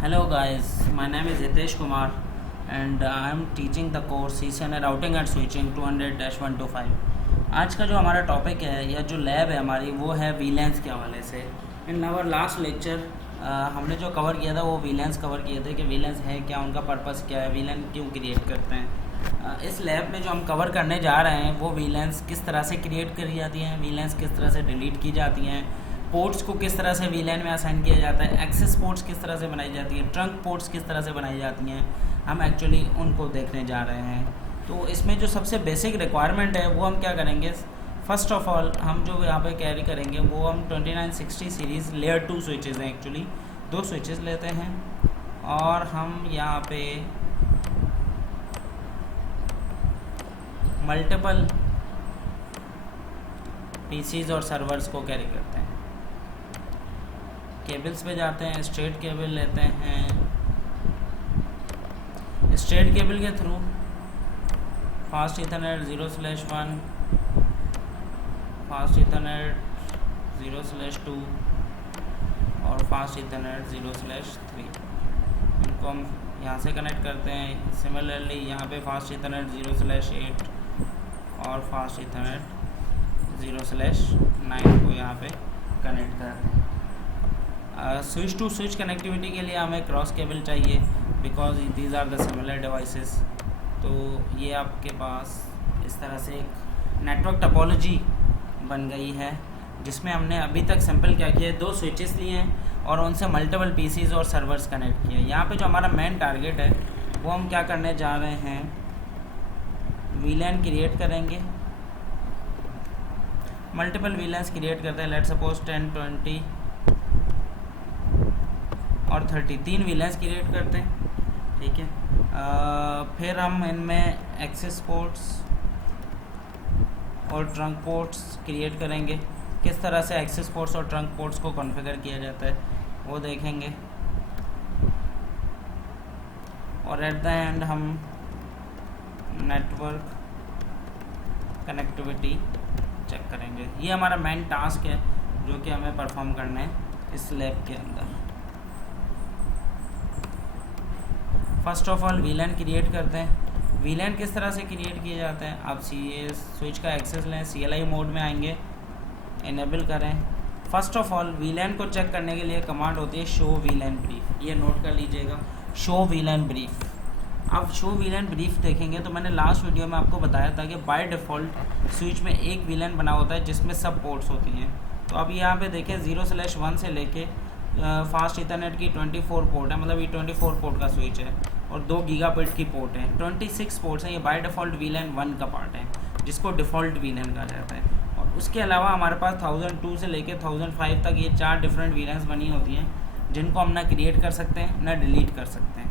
Hello guys, my name is Hitesh Kumar and I am teaching the course CCNA Routing and Switching 200-125। आज का जो हमारा topic है या जो लैब है हमारी वो है वीलैंस के हवाले से। इन आवर लास्ट लेक्चर हमने जो कवर किया था वो वीलैंस कवर किए थे कि वीलैंस है क्या, उनका पर्पस क्या है, वीलैन क्यों क्रिएट करते हैं। इस लैब में जो हम कवर करने जा रहे हैं वो वीलैंस किस तरह से क्रिएट करी जाती हैं, वीलैंस किस तरह से डिलीट की जाती हैं, पोर्ट्स को किस तरह से वीलैन में असाइन किया जाता है, एक्सेस पोर्ट्स किस तरह से बनाई जाती है, ट्रंक पोर्ट्स किस तरह से बनाई जाती हैं, हम एक्चुअली उनको देखने जा रहे हैं। तो इसमें जो सबसे बेसिक रिक्वायरमेंट है वो हम क्या करेंगे, फर्स्ट ऑफ ऑल हम जो यहाँ पे कैरी करेंगे वो हम 2960 सीरीज़ लेयर 2 स्विचेज़ हैं, एक्चुअली 2 स्विचेज़ लेते हैं और हम यहाँ पे मल्टीपल पीसीज और सर्वर्स को कैरी करते हैं। केबल्स पे जाते हैं, स्ट्रेट केबल लेते हैं, स्ट्रेट केबल के through fast Ethernet 0/1, fast Ethernet 0/2 और फास्ट ईथरनेट 0/3 इनको हम यहाँ से कनेक्ट करते हैं। सिमिलरली यहाँ पे फास्ट ईथरनेट 0/8 और फास्ट ईथरनेट 0/9 को यहाँ पे कनेक्ट करते हैं। स्विच टू स्विच कनेक्टिविटी के लिए हमें क्रॉस केबल चाहिए because these are the similar devices. तो ये आपके पास इस तरह से एक नेटवर्क टोपोलॉजी बन गई है जिसमें हमने अभी तक सिंपल क्या किया है, 2 स्विचेस लिए हैं और उनसे मल्टीपल पीसीज और सर्वर्स कनेक्ट किए हैं। यहाँ पे जो हमारा मेन टारगेट है वो हम क्या करने जा रहे हैं, वीलैन क्रिएट करेंगे, मल्टीपल वीलैंस क्रिएट करते हैं। लेट सपोज 10, 20 और 30 3 वीलैंस क्रिएट करते हैं, ठीक है। फिर हम इनमें एक्सेस पोर्ट्स और ट्रंक पोर्ट्स क्रिएट करेंगे। किस तरह से एक्सेस पोर्ट्स और ट्रंक पोर्ट्स को कॉन्फ़िगर किया जाता है वो देखेंगे और एट द एंड हम नेटवर्क कनेक्टिविटी चेक करेंगे। ये हमारा मेन टास्क है जो कि हमें परफॉर्म करना है इस लैब के अंदर। फर्स्ट ऑफ ऑल वीलैन क्रिएट करते हैं। वीलैन किस तरह से क्रिएट किए जाते हैं, आप स्विच का एक्सेस लें, CLI मोड में आएंगे, इनेबल करें। फर्स्ट ऑफ ऑल वीलैन को चेक करने के लिए कमांड होती है शो वीलैन ब्रीफ, ये नोट कर लीजिएगा, शो वीलैन ब्रीफ। अब शो वीलैन ब्रीफ देखेंगे तो मैंने लास्ट वीडियो में आपको बताया था कि बाय डिफ़ॉल्ट स्विच में एक वीलैन बना होता है जिसमें सब पोर्ट्स होती हैं। तो अब यहाँ पे देखें 0/1 से लेके फास्ट ईथरनेट की 24 पोर्ट है, मतलब ये 24 पोर्ट का स्विच है और 2 गीगाबिट की पोर्ट है, 26 पोर्ट्स हैं। ये बाय डिफ़ॉल्ट वीलैन 1 का पार्ट है जिसको डिफ़ॉल्ट वीलैन कहा जाता है। और उसके अलावा हमारे पास 1002 से लेके 1005 तक ये 4 डिफरेंट वीलैंस बनी होती हैं जिनको हम ना क्रिएट कर सकते हैं ना डिलीट कर सकते हैं।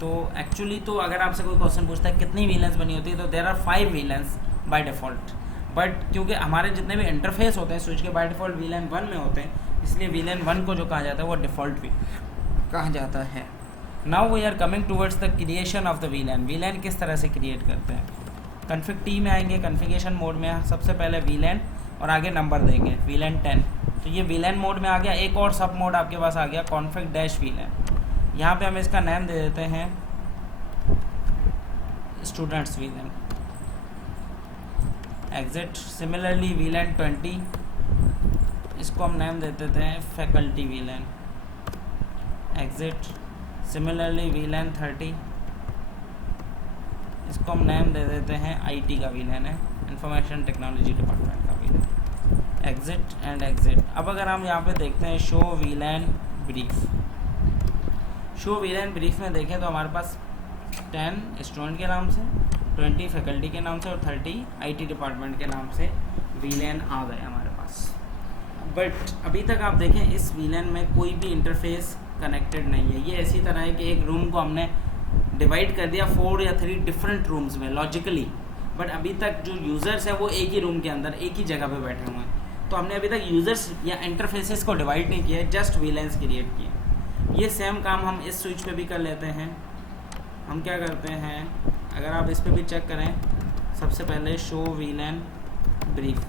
तो एक्चुअली तो अगर आपसे कोई क्वेश्चन पूछता है कितनी वीलैंस बनी होती है तो there are 5 VLANs by default, but क्योंकि हमारे जितने भी इंटरफेस होते हैं स्विच के बाय डिफ़ॉल्ट वीलैन 1 में होते हैं, इसलिए वीलैन 1 को जो कहा जाता है वो डिफ़ॉल्ट भी कहा जाता है। Now we are coming towards the creation of the VLAN. VLAN किस तरह से क्रिएट करते हैं, कॉन्फ़िग टी में आएंगे, कॉन्फ़िगरेशन मोड में सबसे पहले वीलैन और आगे नंबर देंगे वीलैन 10। तो ये वीलैन मोड में आ गया। एक और सब मोड आपके पास आ गया config-वीलैन। यहाँ पे हम इसका नाम दे देते हैं स्टूडेंट्स वीलैन। एग्जिट। सिमिलरली वीलैन 20 इसको हम नाम दे देते हैं फैकल्टी वीलैन। एग्जिट। सिमिलरली वीलैन 30 इसको हम नाम दे देते हैं IT का वीलैन है, इंफॉर्मेशन टेक्नोलॉजी डिपार्टमेंट का वीलैन। Exit and exit. अब अगर हम यहाँ पे देखते हैं शो वीलैन ब्रीफ, शो वीलैन ब्रीफ में देखें तो हमारे पास 10 स्टूडेंट के नाम से, 20 फैकल्टी के नाम से और 30 IT डिपार्टमेंट के नाम से वीलैन आ गए हमारे पास। बट अभी तक आप देखें इस वीलैन में कोई भी इंटरफेस कनेक्टेड नहीं है। ये ऐसी तरह है कि एक रूम को हमने डिवाइड कर दिया 4 या 3 डिफरेंट रूम्स में लॉजिकली, बट अभी तक जो यूज़र्स हैं वो एक ही रूम के अंदर एक ही जगह पे बैठे हुए हैं। तो हमने अभी तक यूज़र्स या इंटरफेसेस को डिवाइड नहीं किया है, जस्ट वीलैंस क्रिएट किए। ये सेम काम हम इस स्विच पे भी कर लेते हैं। हम क्या करते हैं, अगर आप इस पर भी चेक करें, सबसे पहले शो वीलैन ब्रीफ,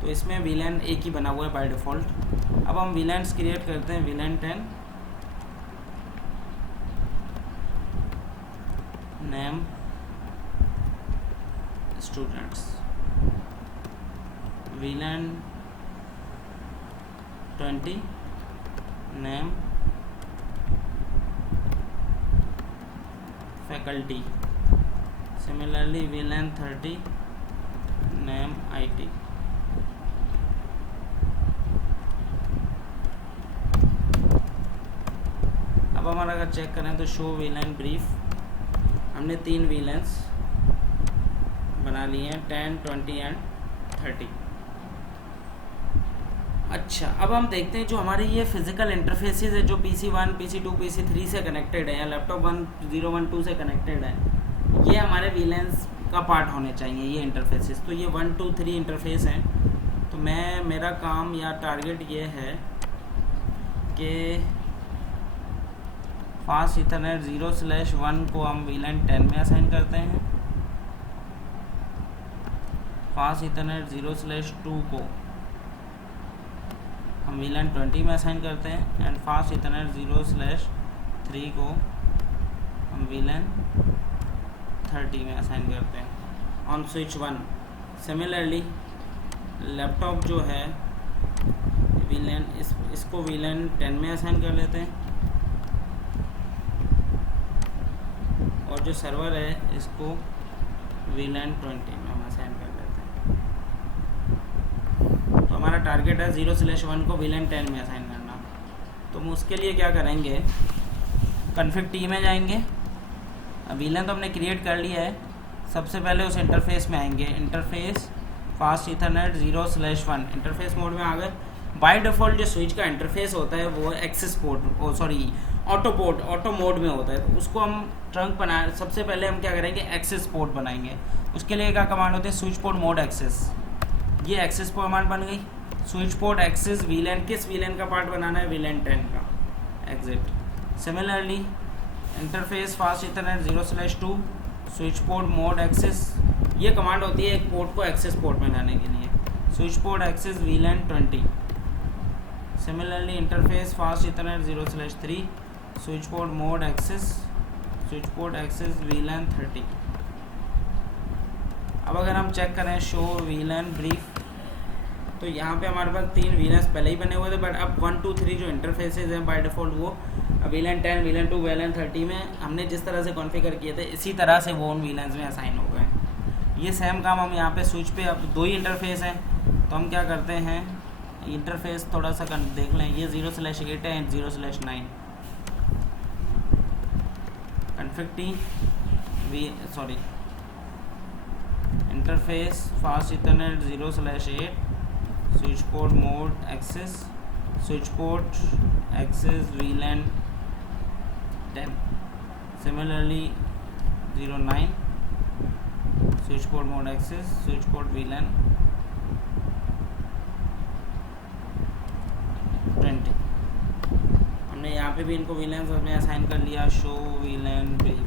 तो इसमें वीलैन एक ही बना हुआ है बाय डिफ़ॉल्ट। अब हम वीलैंस क्रिएट करते हैं, वीलैन 10 name students, VLAN 20 name faculty, similarly VLAN 30 name IT। अब हमारा अगर चेक करें तो शो VLAN ब्रीफ, हमने 3 VLANs बना लिए हैं 10, 20 एंड 30। अच्छा, अब हम देखते हैं जो हमारे ये फिजिकल इंटरफेसेस है जो PC1, PC2, PC3 से कनेक्टेड है या लैपटॉप 1012 से कनेक्टेड है, ये हमारे VLANs का पार्ट होने चाहिए ये इंटरफेसेस। तो ये 1, 2, 3 इंटरफेस हैं। तो मेरा काम या टारगेट ये है कि फास्ट इथरनेट 0/1 को हम VLAN 10 में असाइन करते हैं, फास्ट इथरनेट 0/2 को हम VLAN 20 में असाइन करते हैं एंड फास्ट इथरनेट 0/3 को हम VLAN 30 में असाइन करते हैं ऑन स्विच 1। सिमिलरली लैपटॉप जो है VLAN इसको VLAN 10 में असाइन कर लेते हैं और जो सर्वर है इसको VLAN 20 में हम असाइन कर लेते हैं। तो हमारा टारगेट है 0/1 को VLAN 10 में असाइन करना। तो हम उसके लिए क्या करेंगे, कॉन्फ़िग टी में जाएंगे। VLAN तो हमने क्रिएट कर लिया है। सबसे पहले उस इंटरफेस में आएंगे, interface fast Ethernet 0/1 interface mode में आ गए। बाय डिफ़ॉल्ट जो स्विच का इंटरफेस होता है वो एक्सेस पोर्ट ऑटो मोड में होता है। तो उसको हम ट्रंक बना, सबसे पहले हम क्या करेंगे, एक्सेस पोर्ट बनाएंगे। उसके लिए क्या कमांड होती है, स्विच पोर्ट मोड एक्सेस। ये एक्सेस कमांड बन गई। स्विच पोर्ट एक्सेस VLAN, किस VLAN का पार्ट बनाना है, VLAN 10 का, exit. Similarly interface fast ethernet 0/2 switch port mode access, ये कमांड होती है एक पोर्ट को एक्सेस पोर्ट में लाने के लिए। Switch port access VLAN 20। Similarly interface fast ethernet 0/3 switch port mode access VLAN 30। अब अगर हम चेक करें शो VLAN ब्रीफ, तो यहाँ पे हमारे पास 3 VLANs पहले ही बने हुए थे, बट अब 1, 2, 3 जो इंटरफेसेस हैं बाय डिफ़ॉल्ट वो VLAN 10, VLAN 2, VLAN 30 में हमने जिस तरह से कॉन्फ़िगर किए थे इसी तरह से वो उन VLANs में असाइन हो गए। ये सेम काम हम यहाँ पे स्विच पे, अब 2 ही इंटरफेस हैं तो हम क्या करते हैं, इंटरफेस थोड़ा सा देख लें। ये 0/8 है and 0/9। Config T interface fast ethernet 0/8 switch port mode access VLAN 10। Similarly 0/9 switch port mode access switch port VLAN 20। हमने यहाँ पे भी इनको VLANs में असाइन कर लिया। शो VLAN ब्रीफ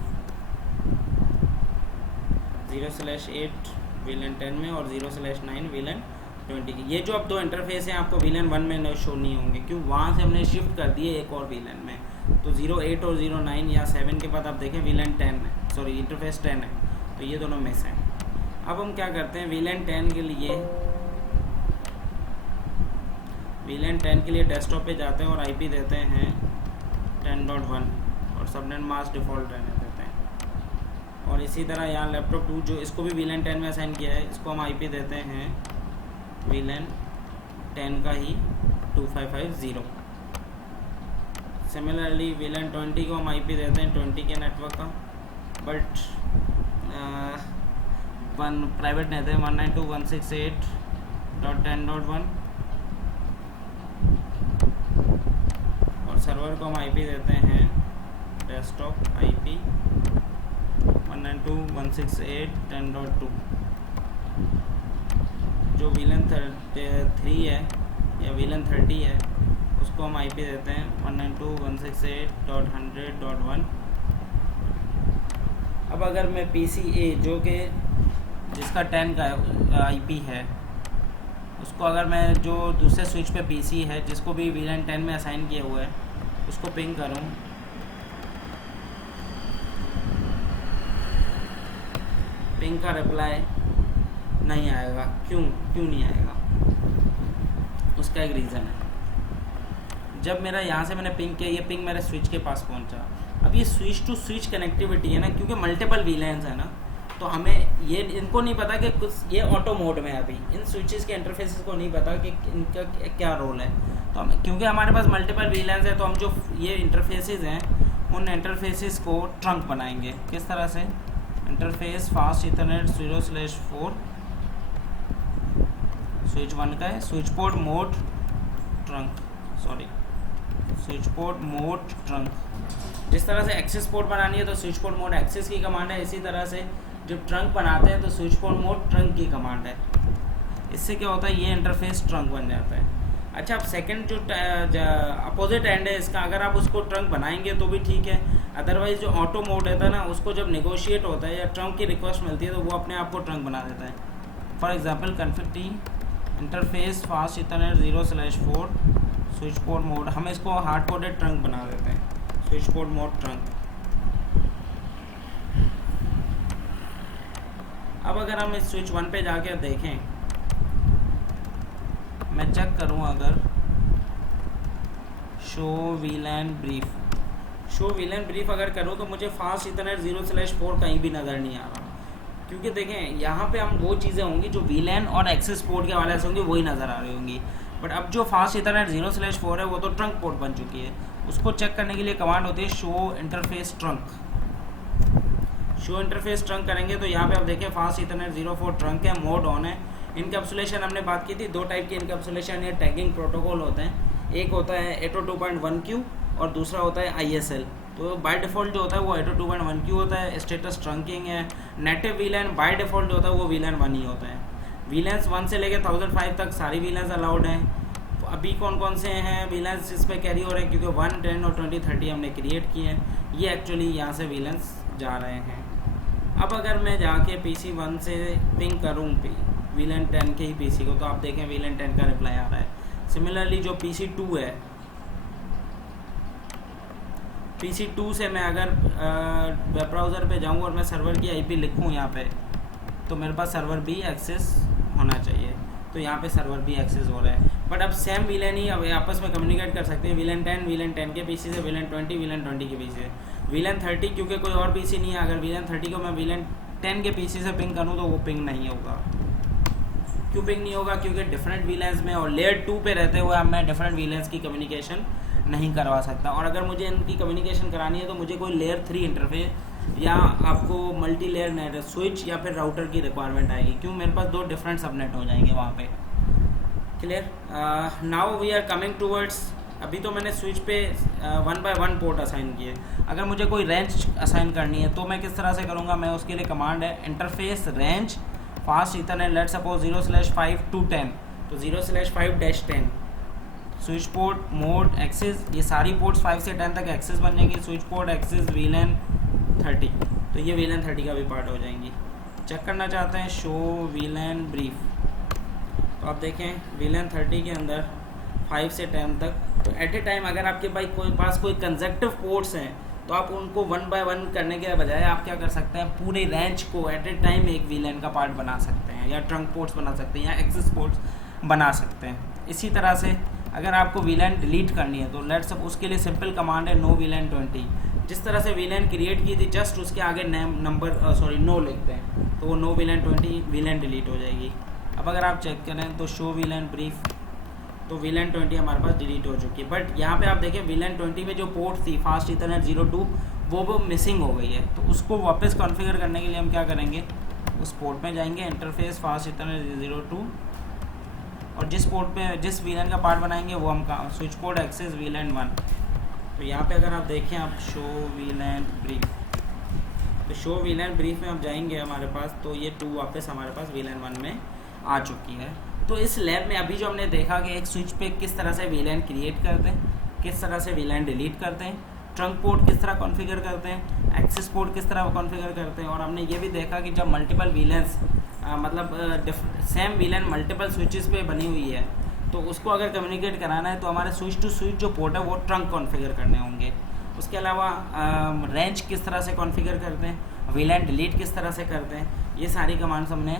0/8 VLAN 10 में और 0/9 VLAN 20 की। ये जो अब 2 इंटरफेस हैं आपको VLAN 1 में शो नहीं होंगे, क्यों, वहाँ से हमने शिफ्ट कर दिए एक और VLAN में। तो 0/8 और 0/9 या 7 के बाद आप देखें VLAN 10 है, सॉरी इंटरफेस 10 है, तो ये दोनों मिस हैं। अब हम क्या करते हैं, VLAN 10 के लिए डेस्कटॉप पे जाते हैं और IP देते हैं 10.1 और सबनेट मास्क डिफ़ॉल्ट रहने देते हैं। और इसी तरह यहाँ लैपटॉप 2 जो इसको भी VLAN 10 में असाइन किया है, इसको हम IP देते हैं VLAN 10 का ही 2550। सिमिलरली VLAN 20 को हम IP देते हैं 20 के नेटवर्क का, बट प्राइवेट नहीं थे 192.168.10.1 और सर्वर को हम IP देते हैं डेस्कटॉप IP 192.168.10.2। जो VLAN 3 है या VLAN 30 है उसको हम IP देते हैं 192.168.100.1। अब अगर मैं PCA जो कि जिसका 10 का IP है, उसको अगर मैं जो दूसरे स्विच पे PC है जिसको भी VLAN 10 में असाइन किया हुआ है उसको पिंग करूं पिंग का रिप्लाई नहीं आएगा। क्यों नहीं आएगा? उसका एक रीज़न है। जब मेरा यहाँ से मैंने पिंग किया, ये पिंग मेरे स्विच के पास पहुँचा। अब ये स्विच टू स्विच कनेक्टिविटी है ना, क्योंकि मल्टीपल वीलैंस है ना, तो हमें ये इनको नहीं पता कि कुछ ये ऑटो मोड में है। अभी इन स्विचेस के इंटरफेसेस को नहीं पता कि इनका क्या रोल है। तो हम, क्योंकि हमारे पास मल्टीपल वीलैंस है, तो हम जो ये इंटरफेसेस हैं उन इंटरफेसेस को ट्रंक बनाएंगे। किस तरह से? इंटरफेस फास्ट इथरनेट 0/4 स्विच 1 का है, switch port mode trunk, switch port mode trunk. जिस तरह से एक्सेस पोर्ट बनानी है तो स्विच पोर्ट मोड एक्सेस की कमांड है, इसी तरह से जब ट्रंक बनाते हैं तो स्विच पोर्ट मोड ट्रंक की कमांड है। इससे क्या होता है, ये इंटरफेस ट्रंक बन जाता है। अच्छा, अब सेकंड जो अपोजिट एंड है इसका, अगर आप उसको ट्रंक बनाएंगे तो भी ठीक है, अदरवाइज जो ऑटो मोड रहता है ना, उसको जब नेगोशिएट होता है या ट्रंक की रिक्वेस्ट मिलती है तो वो अपने आप को ट्रंक बना देता है। For example config T interface fast Ethernet 0/4 switch port mode, हम इसको हार्ड कोडेड ट्रंक बना देते हैं, स्विच पोर्ट मोड ट्रंक। अब अगर हम इस स्विच 1 पे जाके देखें, मैं चेक करूं, अगर शो वीलैन ब्रीफ अगर करूं तो मुझे फास्ट इथरनेट 0/4 कहीं भी नज़र नहीं आ रहा, क्योंकि देखें यहाँ पे हम वो चीज़ें होंगी जो वीलैन और एक्सेस पोर्ट के हवाले से होंगी, वही नज़र आ रही होंगी। बट अब जो फास्ट इथरनेट 0/4 है वो तो ट्रंक पोर्ट बन चुकी है। उसको चेक करने के लिए कमांड होती है show interface trunk. Show interface trunk करेंगे तो यहाँ पे आप देखें फास्ट इथरनेट 0/4 ट्रंक है, मोड ऑन है। इनकैप्सुलेशन हमने बात की थी, दो टाइप की इनकैप्सुलेशन या टैगिंग प्रोटोकॉल होते हैं। एक होता है 802.1q और दूसरा होता है ISL। तो बाय डिफ़ॉल्ट जो होता है वो 802.1q होता है, स्टेटस ट्रंकिंग है। नेटिव वीलैन बाय डिफ़ॉल्ट जो होता है वो वीलैन 1 ही होता है। वीलैंस 1 से लेकर 1005 तक सारी वीलैंस अलाउड हैं। अभी कौन कौन से हैं वीलैंस इस पर कैरी हो रहे हैं, क्योंकि 1, 10 और 20, 30 हमने क्रिएट किए हैं। ये एक्चुअली यहाँ से वीलैंस जा रहे हैं। अब अगर मैं जाके PC 1 से पिंग करूँ वीलैन 10 के ही PC को, तो आप देखें वीलैन 10 का रिप्लाई आ रहा है। सिमिलरली जो PC 2 है, PC 2 से मैं अगर वेब ब्राउज़र पे जाऊँ और मैं सर्वर की IP लिखूँ यहाँ पे, तो मेरे पास सर्वर भी एक्सेस होना चाहिए। तो यहाँ पे सर्वर भी एक्सेस हो रहा है। बट अब सेम वीलैन ही अब आपस में कम्युनिकेट कर सकते हैं, वीलैन 10 के PC से, वीलैन 20 के PC से, वीलैन 30 क्योंकि कोई और PC नहीं है। अगर वीलैन 30 को मैं वीलैन 10 के PC से पिंग करूँ तो वो पिंग नहीं होगा। क्यों पिंग नहीं होगा? क्योंकि डिफरेंट वीलैंस में और लेयर 2 पे रहते हुए अब मैं डिफरेंट वीलैंस की कम्युनिकेशन नहीं करवा सकता। और अगर मुझे इनकी कम्युनिकेशन करानी है तो मुझे कोई लेयर 3 इंटरफेस या आपको मल्टी लेयर नेट स्विच या फिर राउटर की रिक्वायरमेंट आएगी। क्यों? मेरे पास 2 डिफरेंट सबनेट हो जाएंगे वहाँ पे। Clear? Now we are coming towards, अभी तो मैंने स्विच पे 1 by 1 पोर्ट असाइन किए। अगर मुझे कोई रेंज असाइन करनी है तो मैं किस तरह से करूँगा? मैं उसके लिए कमांड है interface range fast Ethernet let suppose 0/5 to 10, तो 0/5-10 स्विच पोर्ट मोड एक्सेस, ये सारी पोर्ट्स 5 से 10 तक एक्सेस बन जाएंगी। स्विच पोर्ट एक्सेस वीलैन 30, तो ये वीलैन 30 का भी पार्ट हो जाएंगी। चेक करना चाहते हैं शो वीलैन ब्रीफ, तो आप देखें वीलैन 30 के अंदर 5 से 10 तक, तो एट ए टाइम अगर आपके पास कोई कंजक्टिव पोर्ट्स हैं तो आप उनको 1 by 1 करने के बजाय आप क्या कर सकते हैं, पूरे रेंज को एट ए टाइम एक वीलैन का पार्ट बना सकते हैं, या ट्रंक पोर्ट्स बना सकते हैं, या एक्सेस पोर्ट्स बना सकते हैं। इसी तरह से अगर आपको वीलैन डिलीट करनी है तो लेट्स सपोज उसके लिए सिंपल कमांड है नो वीलैन 20। जिस तरह से वीलैन क्रिएट की थी जस्ट उसके आगे नो लिखते हैं तो वो नो वीलैन 20 वीलैन डिलीट हो जाएगी। अब अगर आप चेक करें तो शो वीलैन ब्रीफ, तो वीलैन 20 हमारे पास डिलीट हो चुकी है। बट यहाँ पे आप देखें वीलैन 20 में जो पोर्ट थी फास्ट इथरनेट 02 वो मिसिंग हो गई है। तो उसको वापस कॉन्फ़िगर करने के लिए हम क्या करेंगे, उस पोर्ट में जाएंगे इंटरफेस फास्ट इथरनेट 02, और जिस पोर्ट पे जिस वीलैन का पार्ट बनाएंगे वो हम स्विच पोर्ट एक्सेस वीलैन 1। तो यहाँ पे अगर आप देखें आप शो वीलैन ब्रीफ, तो शो वीलैन ब्रीफ में हम जाएंगे हमारे पास, तो ये 2 वापस हमारे पास वीलैन 1 में आ चुकी है। तो इस लैब में अभी जो हमने देखा कि एक स्विच पे किस तरह से वीलैन क्रिएट करते हैं, किस तरह से वीलैन डिलीट करते हैं, ट्रंक पोर्ट किस तरह कॉन्फ़िगर करते हैं, एक्सेस पोर्ट किस तरह कॉन्फ़िगर करते हैं, और हमने ये भी देखा कि जब मल्टीपल वीलैंस सेम वीलैन मल्टीपल स्विचेस पे बनी हुई है तो उसको अगर कम्युनिकेट कराना है तो हमारे स्विच टू स्विच जो पोर्ट है वो ट्रंक कॉन्फ़िगर करने होंगे। उसके अलावा रेंज किस तरह से कॉन्फ़िगर करते हैं, वीलैन डिलीट किस तरह से करते हैं, ये सारी कमांड्स हमने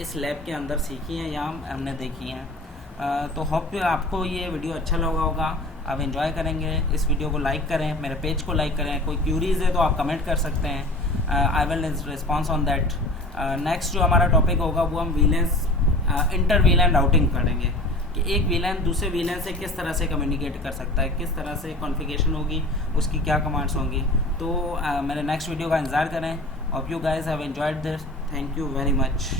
इस लैब के अंदर सीखी हैं या हमने देखी हैं। तो होप आपको ये वीडियो अच्छा लगा होगा, आप एंजॉय करेंगे। इस वीडियो को लाइक करें, मेरे पेज को लाइक करें। कोई क्यूरीज है तो आप कमेंट कर सकते हैं, I will response on that. Next जो हमारा टॉपिक होगा वो हम वीलेंस इंटर वीलैन राउटिंग करेंगे कि एक वीलैन दूसरे वीलैन से किस तरह से कम्युनिकेट कर सकता है, किस तरह से कॉन्फ़िगरेशन होगी, उसकी क्या कमांड्स होंगी। तो मेरे नेक्स्ट वीडियो का इंतज़ार करें। Hope you guys have enjoyed this. Thank you very much.